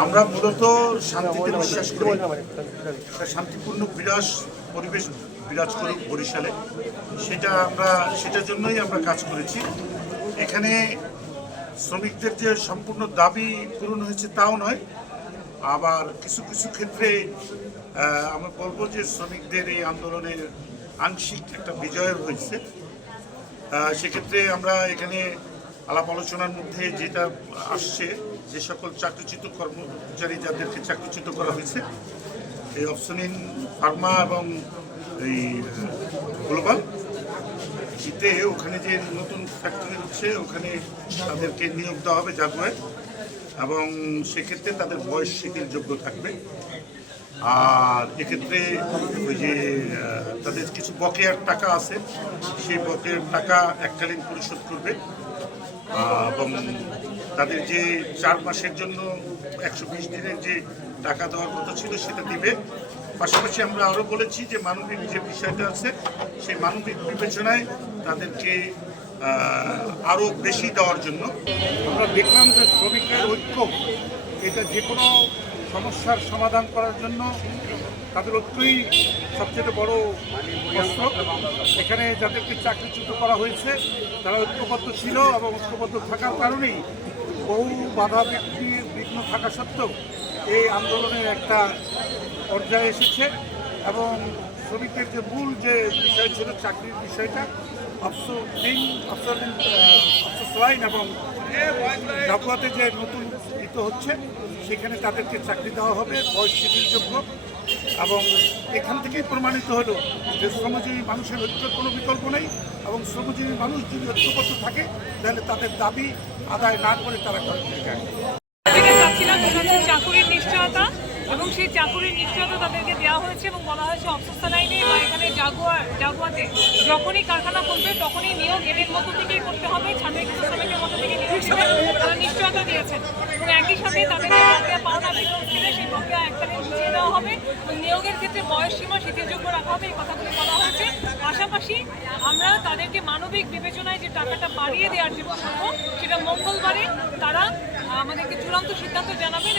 আমরা মূলত শান্তিতে বিশ্বাস করি, শান্তিপূর্ণ পরিবেশ বিরাজ করুক বরিশালে, সেটার জন্যই আমরা কাজ করেছি। এখানে শ্রমিকদের যে সম্পূর্ণ দাবি পূরণ হয়েছে তাও নয়, আবার কিছু কিছু ক্ষেত্রে আমি বলবো যে শ্রমিকদের এই আন্দোলনের আংশিক একটা বিজয় হয়েছে। সেক্ষেত্রে আমরা এখানে আলাপ আলোচনার মধ্যে যেটা আসছে, যে সকল চাকরিচ্যুত কর্মচারী যাদেরকে চাকরিচ্যুত করা হয়েছে, এই অপশনিন ফার্মা এবং এই গ্লোবাল শীতে ওখানে যে নতুন ফ্যাক্টরি হচ্ছে ওখানে তাদেরকে নিয়োগ দেওয়া হবে জাগুয়ায়, এবং সেক্ষেত্রে তাদের বয়স শিথিলযোগ্য থাকবে। আর এক্ষেত্রে ওই যে তাদের কিছু বকেয়ার টাকা আছে, সেই বকেয়ার টাকা এককালীন পরিশোধ করবে, এবং তাদের যে 4 মাসের জন্য 120 দিনের যে টাকা দেওয়ার কথা ছিল সেটা দিবে। পাশাপাশি আমরা আরও বলেছি যে মানবিক যে বিষয়টা আছে সেই মানবিক বিবেচনায় তাদেরকে আরও বেশি দেওয়ার জন্য। আমরা দেখলাম যে শ্রমিকের ঐক্য এটা যে কোনো সমস্যার সমাধান করার জন্য তাদের ঐক্যই সবচেয়ে বড় অস্ত্র। এখানে যাদেরকে চাকরিচ্যুত করা হয়েছে তারা ঐক্যবদ্ধ ছিল, এবং ঐক্যবদ্ধ থাকার কারণেই বহু বাধা বিঘ্ন থাকা সত্ত্বেও এই আন্দোলনের একটা পর্যায়ে এসেছে। এবং শ্রমিকের যে মূল যে বিষয় ছিল চাকরির বিষয়টা, আফসোস লাইন এবং জাগুয়াতে যে নতুন হচ্ছে সেখানে তাদেরকে চাকরি দেওয়া হবে বয়স শিথিলযোগ্য। এবং এখান থেকেই প্রমাণিত হলো যে শ্রমজীবী মানুষের ঐক্যের কোনো বিকল্প নেই, এবং শ্রমজীবী মানুষ যদি ঐক্যবদ্ধ থাকে তাহলে তাদের দাবি আদায় না করে তারা করে চাকুরির নিশ্চয়তা, এবং সেই চাকুরির নিশ্চয়তা তাদেরকে দেওয়া হয়েছে এবং বলা হয়েছে অবস্থা লাইনে বা এখানে জাগুয়াতে যখনই কারখানা খুলবে তখনই নিয়োগ এদের মধ্য থেকেই করতে হবে, ছাদের কিছু শ্রমিকের মধ্য থেকে নিয়োগ দেবেন, তারা নিশ্চয়তা দিয়েছেন। এবং একই সাথে তাদের যে বকেয়া পাওনা বেতন ছিল সেই বকেয়া এককালীন বুঝিয়ে দেওয়া হবে, এবং নিয়োগের ক্ষেত্রে বয়স সীমা শিথিলযোগ্য রাখা হবে, এই কথাগুলি বলা হয়েছে। পাশাপাশি আমরা তাদেরকে মানবিক বিবেচনায় যে টাকাটা বাড়িয়ে দেওয়ার যে প্রসঙ্গ, সেটা মঙ্গলবারে তারা আমাদেরকে চূড়ান্ত সিদ্ধান্ত জানাবেন।